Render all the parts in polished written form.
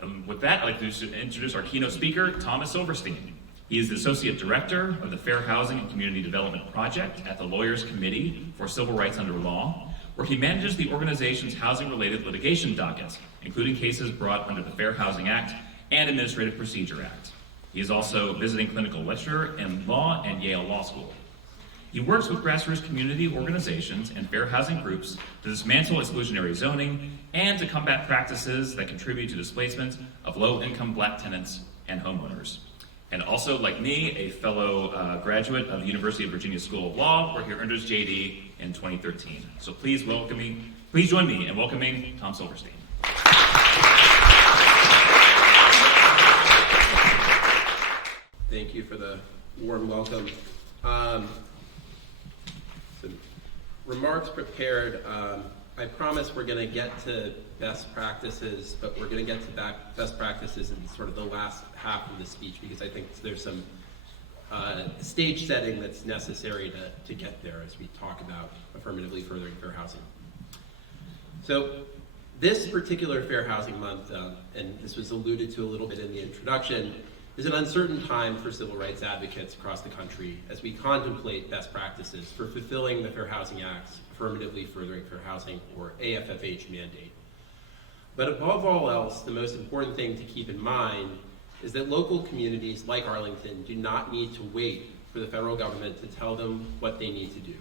And with that, I'd like to introduce our keynote speaker, Thomas Silverstein. He is the Associate Director of the Fair Housing and Community Development Project at the Lawyers Committee for Civil Rights Under Law, where he manages the organization's housing-related litigation dockets, including cases brought under the Fair Housing Act and Administrative Procedure Act. He is also a visiting clinical lecturer in law at Yale Law School. He works with grassroots community organizations and fair housing groups to dismantle exclusionary zoning and to combat practices that contribute to displacement of low-income Black tenants and homeowners. And also, like me, a fellow graduate of the University of Virginia School of Law, where he earned his JD in 2013. So please join me in welcoming Tom Silverstein. Thank you for the warm welcome. Some remarks prepared. I promise we're going to get to best practices, but we're going to get to best practices in sort of the last half of the speech, because I think there's some stage setting that's necessary to get there as we talk about affirmatively furthering fair housing. So this particular Fair Housing Month, and this was alluded to a little bit in the introduction, is an uncertain time for civil rights advocates across the country as we contemplate best practices for fulfilling the Fair Housing Act's affirmatively furthering fair housing, or AFFH, mandate. But above all else, the most important thing to keep in mind is that local communities like Arlington do not need to wait for the federal government to tell them what they need to do.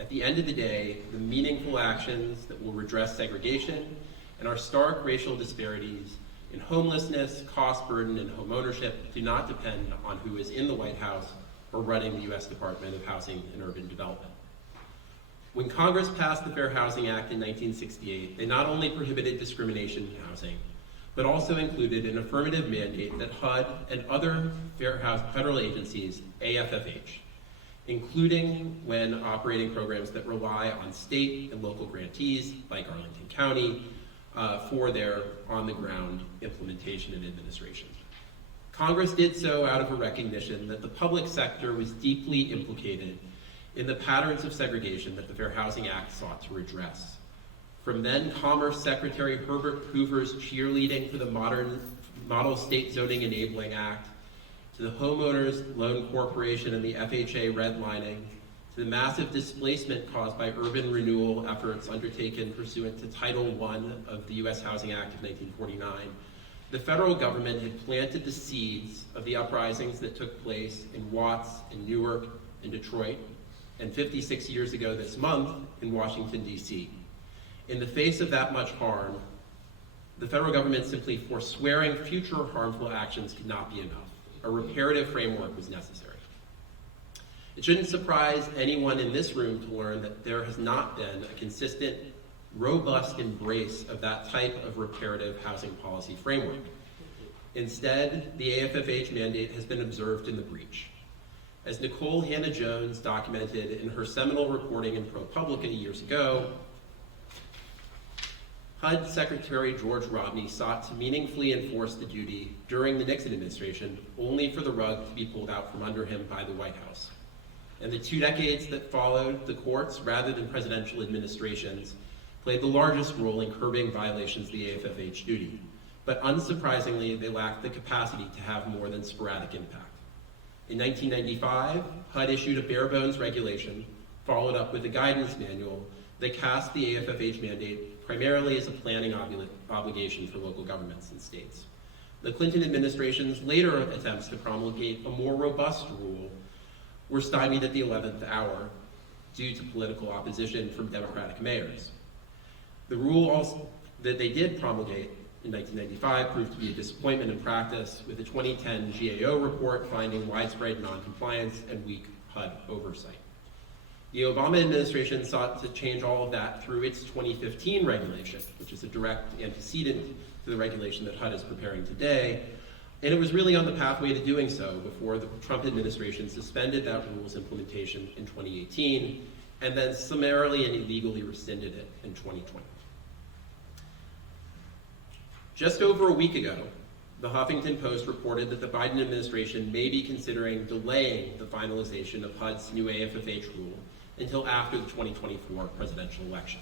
At the end of the day, the meaningful actions that will redress segregation and our stark racial disparities in homelessness, cost burden, and homeownership do not depend on who is in the White House or running the U.S. Department of Housing and Urban Development. When Congress passed the Fair Housing Act in 1968, they not only prohibited discrimination in housing, but also included an affirmative mandate that HUD and other federal agencies AFFH, including when operating programs that rely on state and local grantees, like Arlington County, for their on-the-ground implementation and administration. Congress did so out of a recognition that the public sector was deeply implicated in the patterns of segregation that the Fair Housing Act sought to redress. From then Commerce Secretary Herbert Hoover's cheerleading for the Model State Zoning Enabling Act, to the Homeowners Loan Corporation and the FHA redlining, to the massive displacement caused by urban renewal efforts undertaken pursuant to Title I of the U.S. Housing Act of 1949, the federal government had planted the seeds of the uprisings that took place in Watts, in Newark, in Detroit, and 56 years ago this month in Washington, D.C. In the face of that much harm, the federal government simply forswearing future harmful actions could not be enough. A reparative framework was necessary. It shouldn't surprise anyone in this room to learn that there has not been a consistent, robust embrace of that type of reparative housing policy framework. Instead, the AFFH mandate has been observed in the breach. As Nicole Hannah-Jones documented in her seminal reporting in ProPublica years ago, HUD Secretary George Robney sought to meaningfully enforce the duty during the Nixon administration, only for the rug to be pulled out from under him by the White House. And the 2 decades that followed, the courts, rather than presidential administrations, played the largest role in curbing violations of the AFFH duty. But unsurprisingly, they lacked the capacity to have more than sporadic impact. In 1995, HUD issued a bare-bones regulation, followed up with a guidance manual that cast the AFFH mandate primarily as a planning obligation for local governments and states. The Clinton administration's later attempts to promulgate a more robust rule were stymied at the 11th hour due to political opposition from Democratic mayors. The rule that they did promulgate in 1995 proved to be a disappointment in practice, with the 2010 GAO report finding widespread noncompliance and weak HUD oversight. The Obama administration sought to change all of that through its 2015 regulation, which is a direct antecedent to the regulation that HUD is preparing today, and it was really on the pathway to doing so before the Trump administration suspended that rule's implementation in 2018, and then summarily and illegally rescinded it in 2020. Just over a week ago, the Huffington Post reported that the Biden administration may be considering delaying the finalization of HUD's new AFFH rule until after the 2024 presidential election.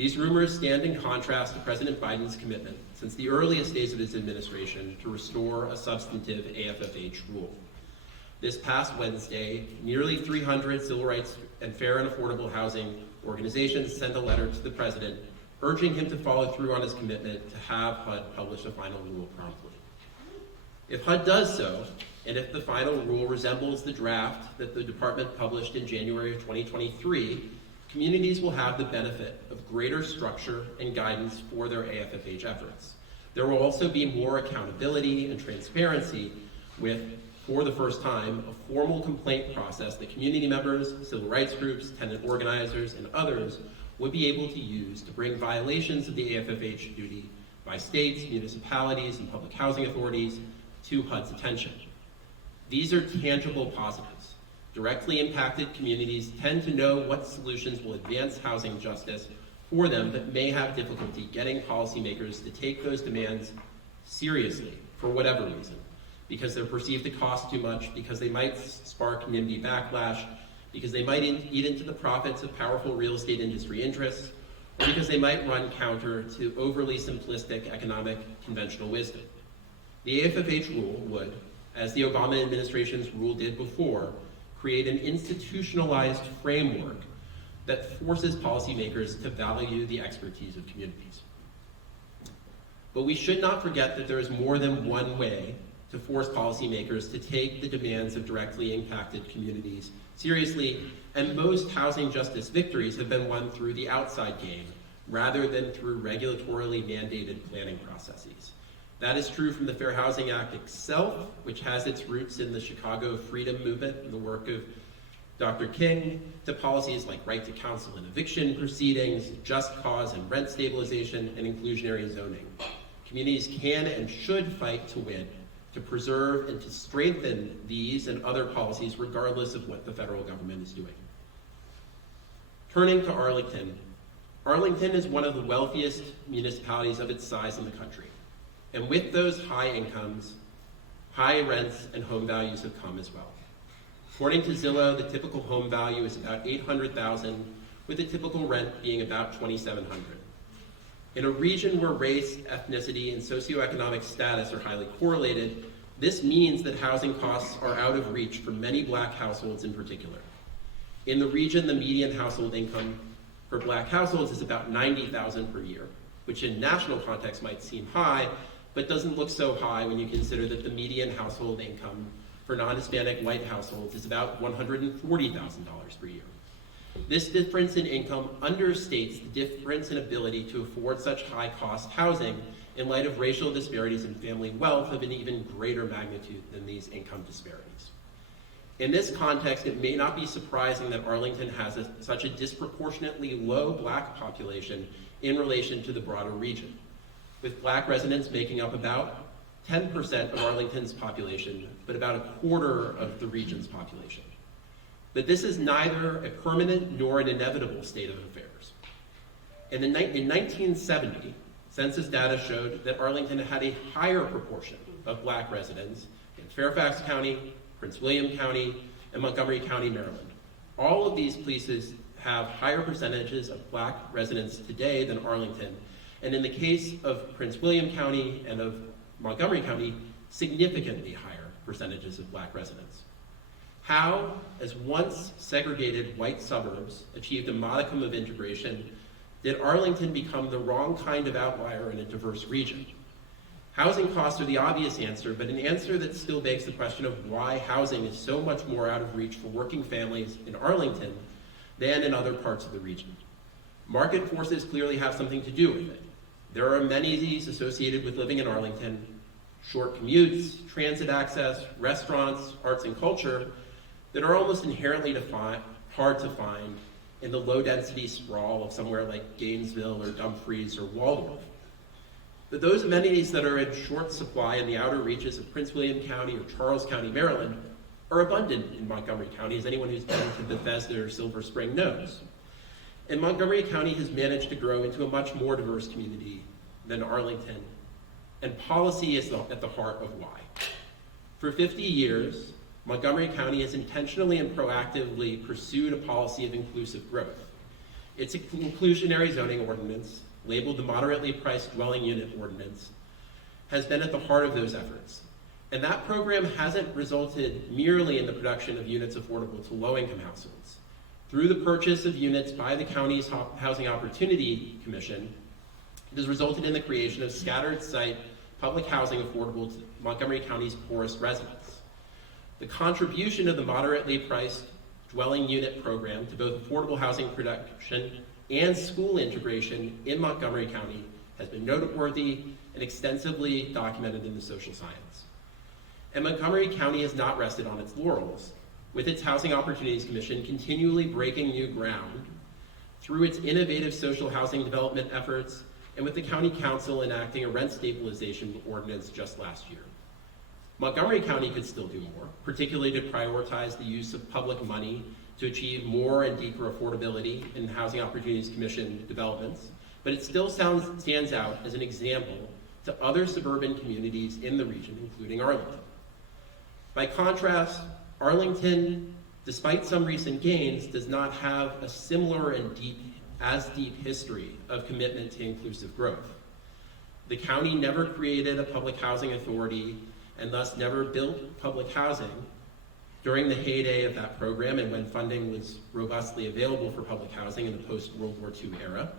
These rumors stand in contrast to President Biden's commitment since the earliest days of his administration to restore a substantive AFFH rule. This past Wednesday, nearly 300 civil rights and fair and affordable housing organizations sent a letter to the president urging him to follow through on his commitment to have HUD publish a final rule promptly. If HUD does so, and if the final rule resembles the draft that the department published in January of 2023, communities will have the benefit of greater structure and guidance for their AFFH efforts. There will also be more accountability and transparency with, for the first time, a formal complaint process that community members, civil rights groups, tenant organizers, and others would be able to use to bring violations of the AFFH duty by states, municipalities, and public housing authorities to HUD's attention. These are tangible positives. Directly impacted communities tend to know what solutions will advance housing justice for them but may have difficulty getting policymakers to take those demands seriously for whatever reason, because they're perceived to cost too much, because they might spark community backlash, because they might eat into the profits of powerful real estate industry interests, or because they might run counter to overly simplistic economic conventional wisdom. The AFFH rule would, as the Obama administration's rule did before, create an institutionalized framework that forces policymakers to value the expertise of communities. But we should not forget that there is more than one way to force policymakers to take the demands of directly impacted communities seriously, and most housing justice victories have been won through the outside game rather than through regulatorily mandated planning processes. That is true from the Fair Housing Act itself, which has its roots in the Chicago Freedom Movement and the work of Dr. King, to policies like right to counsel and eviction proceedings, just cause and rent stabilization, and inclusionary zoning. Communities can and should fight to win, to preserve and to strengthen these and other policies regardless of what the federal government is doing. Turning to Arlington, Arlington is one of the wealthiest municipalities of its size in the country. And with those high incomes, high rents and home values have come as well. According to Zillow, the typical home value is about $800,000, with the typical rent being about $2,700. In a region where race, ethnicity, and socioeconomic status are highly correlated, this means that housing costs are out of reach for many Black households in particular. In the region, the median household income for Black households is about $90,000 per year, which in national context might seem high, but doesn't look so high when you consider that the median household income for non-Hispanic white households is about $140,000 per year. This difference in income understates the difference in ability to afford such high-cost housing in light of racial disparities in family wealth of an even greater magnitude than these income disparities. In this context, it may not be surprising that Arlington has such a disproportionately low Black population in relation to the broader region, with Black residents making up about 10% of Arlington's population, but about a quarter of the region's population. But this is neither a permanent nor an inevitable state of affairs. In 1970, census data showed that Arlington had a higher proportion of Black residents in Fairfax County, Prince William County, and Montgomery County, Maryland. All of these places have higher percentages of Black residents today than Arlington, and in the case of Prince William County and of Montgomery County, significantly higher percentages of Black residents. How, as once segregated white suburbs achieved a modicum of integration, did Arlington become the wrong kind of outlier in a diverse region? Housing costs are the obvious answer, but an answer that still begs the question of why housing is so much more out of reach for working families in Arlington than in other parts of the region. Market forces clearly have something to do with it. There are amenities associated with living in Arlington: short commutes, transit access, restaurants, arts and culture, that are almost inherently hard to find in the low-density sprawl of somewhere like Gainesville or Dumfries or Waldorf. But those amenities that are in short supply in the outer reaches of Prince William County or Charles County, Maryland, are abundant in Montgomery County, as anyone who's been to Bethesda or Silver Spring knows. And Montgomery County has managed to grow into a much more diverse community than Arlington, and policy is at the heart of why. For 50 years, Montgomery County has intentionally and proactively pursued a policy of inclusive growth. It's an inclusionary zoning ordinance, labeled the moderately priced dwelling unit ordinance, has been at the heart of those efforts. And that program hasn't resulted merely in the production of units affordable to low-income households. Through the purchase of units by the county's Housing Opportunity Commission, it has resulted in the creation of scattered site public housing affordable to Montgomery County's poorest residents. The contribution of the moderately priced dwelling unit program to both affordable housing production and school integration in Montgomery County has been noteworthy and extensively documented in the social science. And Montgomery County has not rested on its laurels, with its Housing Opportunities Commission continually breaking new ground through its innovative social housing development efforts and with the County Council enacting a rent stabilization ordinance just last year. Montgomery County could still do more, particularly to prioritize the use of public money to achieve more and deeper affordability in Housing Opportunities Commission developments, but it still stands out as an example to other suburban communities in the region, including Arlington. By contrast, Arlington, despite some recent gains, does not have a similar and as deep history of commitment to inclusive growth. The county never created a public housing authority and thus never built public housing during the heyday of that program and when funding was robustly available for public housing in the post-World War II era,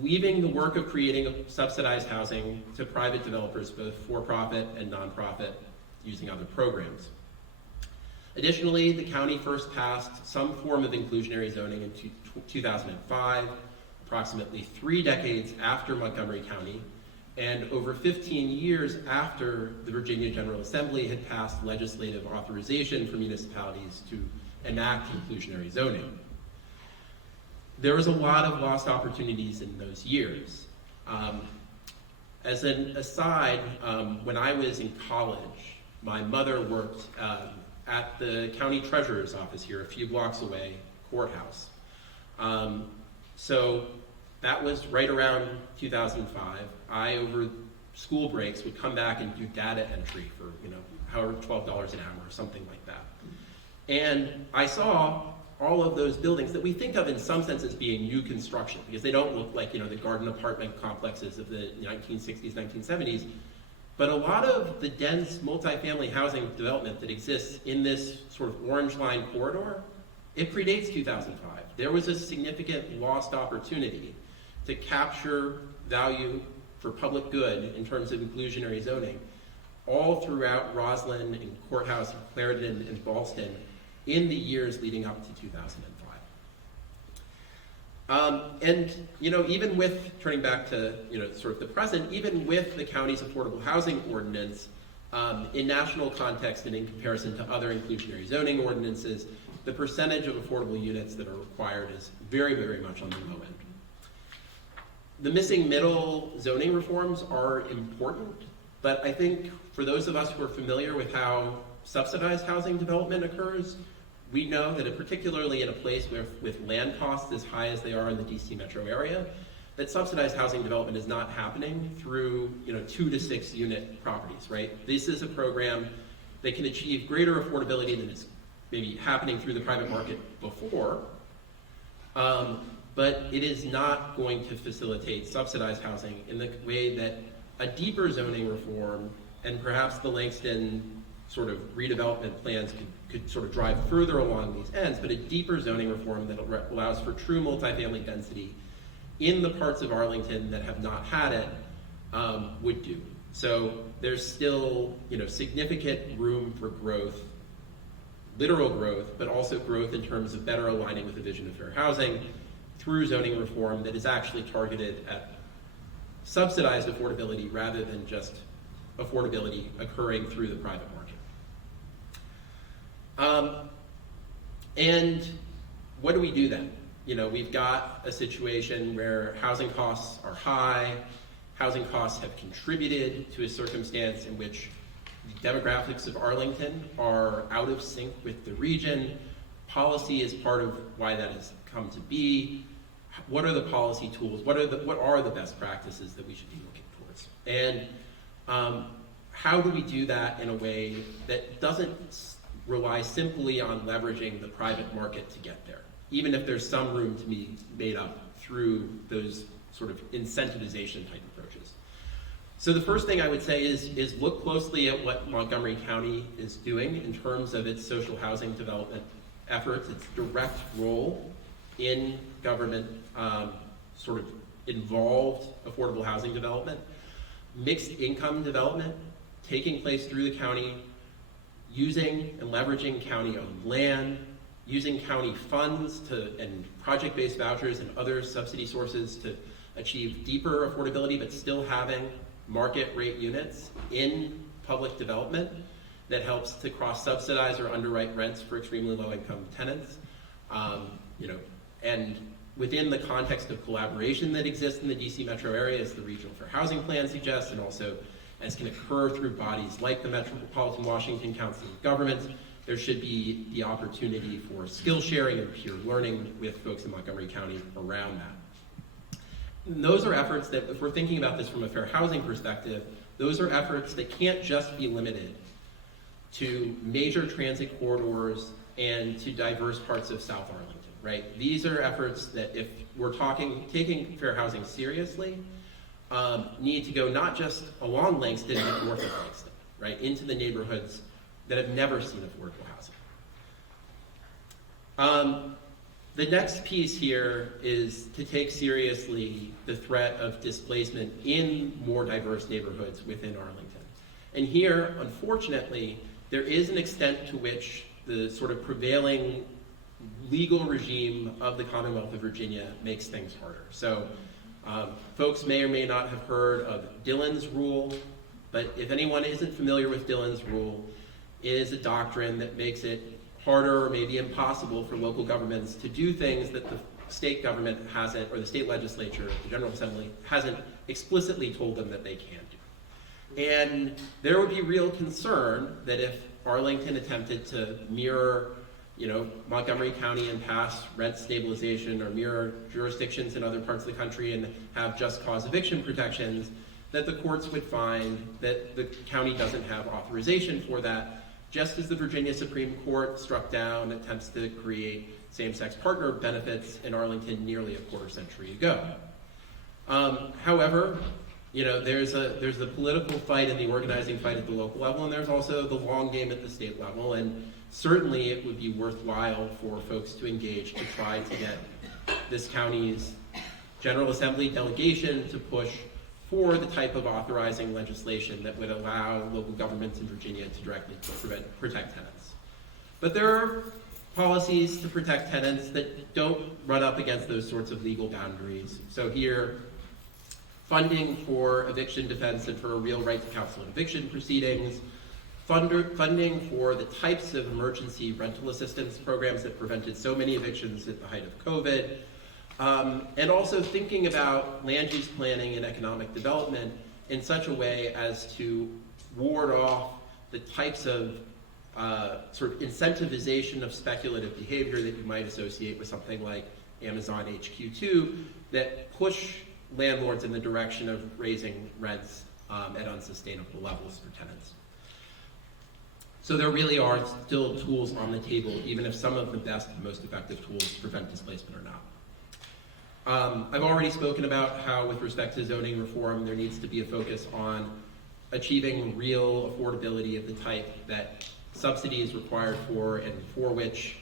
leaving the work of creating subsidized housing to private developers, both for-profit and nonprofit, using other programs. Additionally, the county first passed some form of inclusionary zoning in 2005, approximately 3 decades after Montgomery County, and over 15 years after the Virginia General Assembly had passed legislative authorization for municipalities to enact inclusionary zoning. There was a lot of lost opportunities in those years. As an aside, when I was in college, my mother worked at the county treasurer's office here, a few blocks away, courthouse. So that was right around 2005. I, over school breaks, would come back and do data entry for, however, $12 an hour or something like that. And I saw all of those buildings that we think of in some sense as being new construction, because they don't look like, the garden apartment complexes of the 1960s, 1970s. But a lot of the dense multifamily housing development that exists in this sort of orange line corridor, it predates 2005. There was a significant lost opportunity to capture value for public good in terms of inclusionary zoning all throughout Roslyn and Courthouse, Clarendon, and Ballston in the years leading up to 2005. And even with, turning back to sort of the present, even with the county's affordable housing ordinance, in national context and in comparison to other inclusionary zoning ordinances, the percentage of affordable units that are required is very, very much on the low end. The missing middle zoning reforms are important, but I think for those of us who are familiar with how subsidized housing development occurs, we know that particularly in a place where with land costs as high as they are in the DC metro area, that subsidized housing development is not happening through 2 to 6 unit properties, right? This is a program that can achieve greater affordability than is maybe happening through the private market before, but it is not going to facilitate subsidized housing in the way that a deeper zoning reform and perhaps the Langston sort of redevelopment plans could sort of drive further along these ends, but a deeper zoning reform that allows for true multifamily density in the parts of Arlington that have not had it would do. So there's still significant room for growth, literal growth, but also growth in terms of better aligning with the vision of fair housing through zoning reform that is actually targeted at subsidized affordability rather than just affordability occurring through the private market. And what do we do then? We've got a situation where housing costs are high, housing costs have contributed to a circumstance in which the demographics of Arlington are out of sync with the region. Policy is part of why that has come to be. What are the policy tools? What are the best practices that we should be looking towards? And how do we do that in a way that doesn't rely simply on leveraging the private market to get there? even if there's some room to be made up through those sort of incentivization type approaches. So the first thing I would say is look closely at what Montgomery County is doing in terms of its social housing development efforts, its direct role in government sort of involved affordable housing development, mixed income development taking place through the county, using and leveraging county-owned land, using county funds and project-based vouchers and other subsidy sources to achieve deeper affordability, but still having market rate units in public development that helps to cross-subsidize or underwrite rents for extremely low-income tenants. And within the context of collaboration that exists in the DC metro area, as the Regional Fair Housing Plan suggests, and also as can occur through bodies like the Metropolitan Washington Council of Governments, there should be the opportunity for skill sharing and peer learning with folks in Montgomery County around that. And those are efforts that, if we're thinking about this from a fair housing perspective, those are efforts that can't just be limited to major transit corridors and to diverse parts of South Arlington, right? These are efforts that, if we're taking fair housing seriously, need to go not just along Langston but north of Langston, right, into the neighborhoods that have never seen affordable housing. The next piece here is to take seriously the threat of displacement in more diverse neighborhoods within Arlington. And here, unfortunately, there is an extent to which the sort of prevailing legal regime of the Commonwealth of Virginia makes things harder. So folks may or may not have heard of Dillon's Rule, but if anyone isn't familiar with Dillon's Rule, it is a doctrine that makes it harder or maybe impossible for local governments to do things that the state government hasn't, or the state legislature, the General Assembly, hasn't explicitly told them that they can do. And there would be real concern that if Arlington attempted to mirror Montgomery County and pass rent stabilization, or mirror jurisdictions in other parts of the country and have just cause eviction protections, that the courts would find that the county doesn't have authorization for that, just as the Virginia Supreme Court struck down attempts to create same-sex partner benefits in Arlington nearly a quarter century ago. However, there's the political fight and the organizing fight at the local level, and there's also the long game at the state level, and certainly it would be worthwhile for folks to engage to try to get this county's General Assembly delegation to push for the type of authorizing legislation that would allow local governments in Virginia to directly protect tenants. But there are policies to protect tenants that don't run up against those sorts of legal boundaries. So here, funding for eviction defense and for a real right to counsel in eviction proceedings, funding for the types of emergency rental assistance programs that prevented so many evictions at the height of COVID, and also thinking about land use planning and economic development in such a way as to ward off the types of sort of incentivization of speculative behavior that you might associate with something like Amazon HQ2 that push landlords in the direction of raising rents at unsustainable levels for tenants. So there really are still tools on the table, even if some of the best and most effective tools prevent displacement are not. I've already spoken about how, with respect to zoning reform, there needs to be a focus on achieving real affordability of the type that subsidy is required for, and for which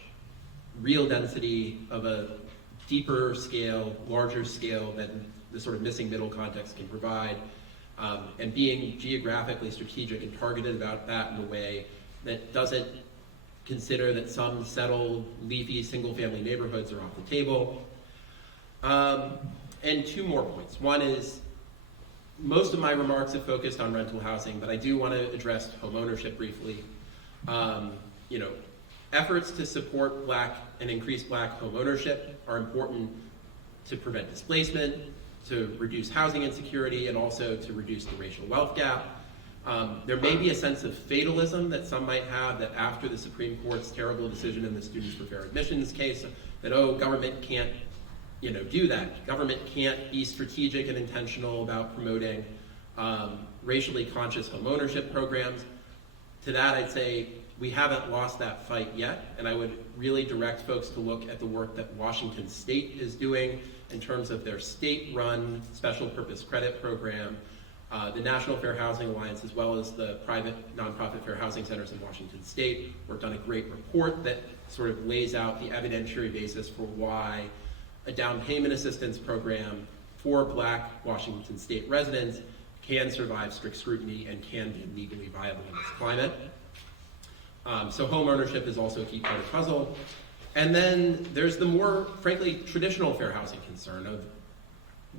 real density of a deeper scale, larger scale than the sort of missing middle context can provide, and being geographically strategic and targeted about that in a way that doesn't consider that some settled, leafy, single-family neighborhoods are off the table. And two more points. One is, most of my remarks have focused on rental housing, but I do want to address home ownership briefly. Efforts to support Black and increase Black home ownership are important to prevent displacement, to reduce housing insecurity, and also to reduce the racial wealth gap. There may be a sense of fatalism that some might have, that after the Supreme Court's terrible decision in the Students for Fair Admissions case, that, government can't do that. Government can't be strategic and intentional about promoting racially conscious home ownership programs. To that, I'd say we haven't lost that fight yet, and I would really direct folks to look at the work that Washington State is doing in terms of their state-run special purpose credit program, the National Fair Housing Alliance, as well as the private nonprofit fair housing centers in Washington State, worked on a great report that sort of lays out the evidentiary basis for why a down payment assistance program for Black Washington State residents can survive strict scrutiny and can be legally viable in this climate. So home ownership is also a key part of the puzzle. And then there's the more, frankly, traditional fair housing concern of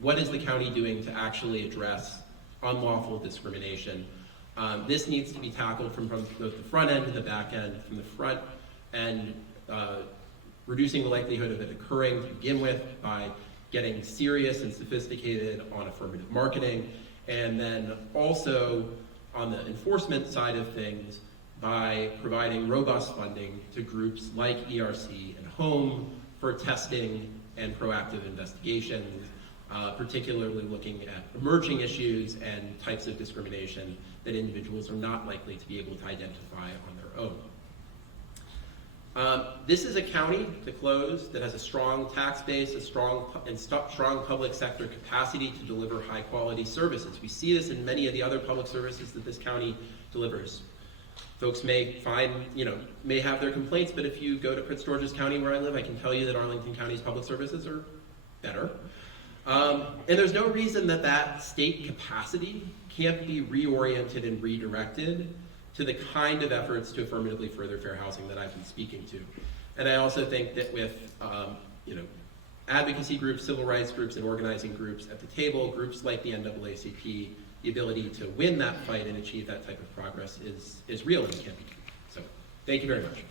what is the county doing to actually address unlawful discrimination. This needs to be tackled from both the front end and the back end. From the front end, reducing the likelihood of it occurring to begin with by getting serious and sophisticated on affirmative marketing, and then also on the enforcement side of things by providing robust funding to groups like ERC and HOME for testing and proactive investigations, particularly looking at emerging issues and types of discrimination that individuals are not likely to be able to identify on their own. This is a county, to close, that has a strong tax base, a strong public sector capacity to deliver high quality services. We see this in many of the other public services that this county delivers. Folks may may have their complaints, but if you go to Prince George's County where I live, I can tell you that Arlington County's public services are better. And there's no reason that that state capacity can't be reoriented and redirected to the kind of efforts to affirmatively further fair housing that I've been speaking to. And I also think that with advocacy groups, civil rights groups, and organizing groups at the table, groups like the NAACP, the ability to win that fight and achieve that type of progress is real and can be. So thank you very much.